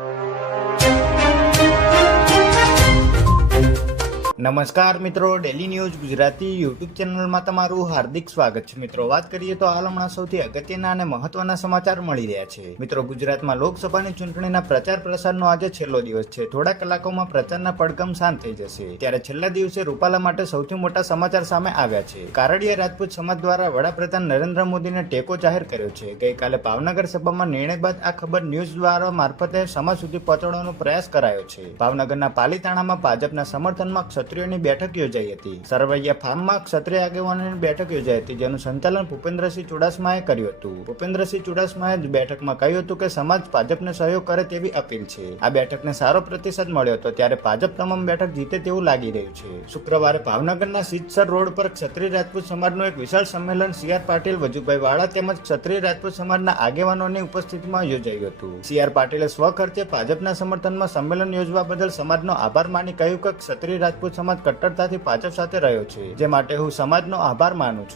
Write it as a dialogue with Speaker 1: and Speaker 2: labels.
Speaker 1: you. નમસ્કાર મિત્રો daily news Gujarati YouTube ચેનલમાં તમારું હાર્દિક સ્વાગત છે. મિત્રો, વાત કરીએ તો હાલ હમણાં સૌથી અગત્યના અને મહત્વના સમાચાર મળી રહ્યા છે. મિત્રો, ગુજરાતમાં લોકસભાની ચૂંટણીના પ્રચાર પ્રસારનો આજે છેલ્લો દિવસ છે. થોડા કલાકોમાં પ્રચારના પડઘમ શાંત થઈ જશે. ત્યારે છેલ્લા દિવસે રૂપાલા માટે સૌથી મોટા સમાચાર સામે આવ્યા છે. કારડિયા રાજપૂત સમાજ દ્વારા વડાપ્રધાન નરેન્દ્ર મોદીને ટેકો જાહેર કર્યો છે. ગઈકાલે ભાવનગર સભામાં નિર્ણય બાદ આ ખબર ન્યૂઝ દ્વારા મારફતે સમાજ સુધી પહોંચાડવાનો પ્રયાસ કરાયો છે. ભાવનગરના પાલીતાણામાં ભાજપના સમર્થનમાં ક્ષત્રિયોની બેઠક યોજાઈ હતી. સરવૈયા ફાર્મમાં ક્ષત્રિય આગેવાનોની બેઠક યોજાઈ હતી, જેનું સંચાલન ભૂપેન્દ્રસિંહ ચુડાસમાએ કર્યું હતું. ભૂપેન્દ્રસિંહ ચુડાસમાએ બેઠકમાં કહ્યું હતું કે સમાજ ભાજપને સહયોગ કરે તેવી અપીલ છે. આ બેઠકને સારો પ્રતિસાદ મળ્યો હતો, ત્યારે ભાજપ તમામ બેઠક જીતે તેવું લાગી રહ્યું છે. શુક્રવારે ભાવનગરના સિદ્ધસર રોડ પર ક્ષત્રિય રાજપૂત સમાજનું એક વિશાળ સંમેલન સીઆર પાટીલ, વજુભાઈ વાળા તેમજ ક્ષત્રિય રાજપૂત સમાજના આગેવાનોની ઉપસ્થિતિમાં યોજાયું હતું. સીઆર પાટીલે સ્વખર્ચે ભાજપના સમર્થનમાં સંમેલન યોજવા બદલ સમાજનો આભાર માની કહ્યું કે ક્ષત્રિય રાજપૂત સમાજ કટ્ટરતાથી પાછળ સાથે રહ્યો છે જે માટે હું સમાજનો આભાર માનું છું.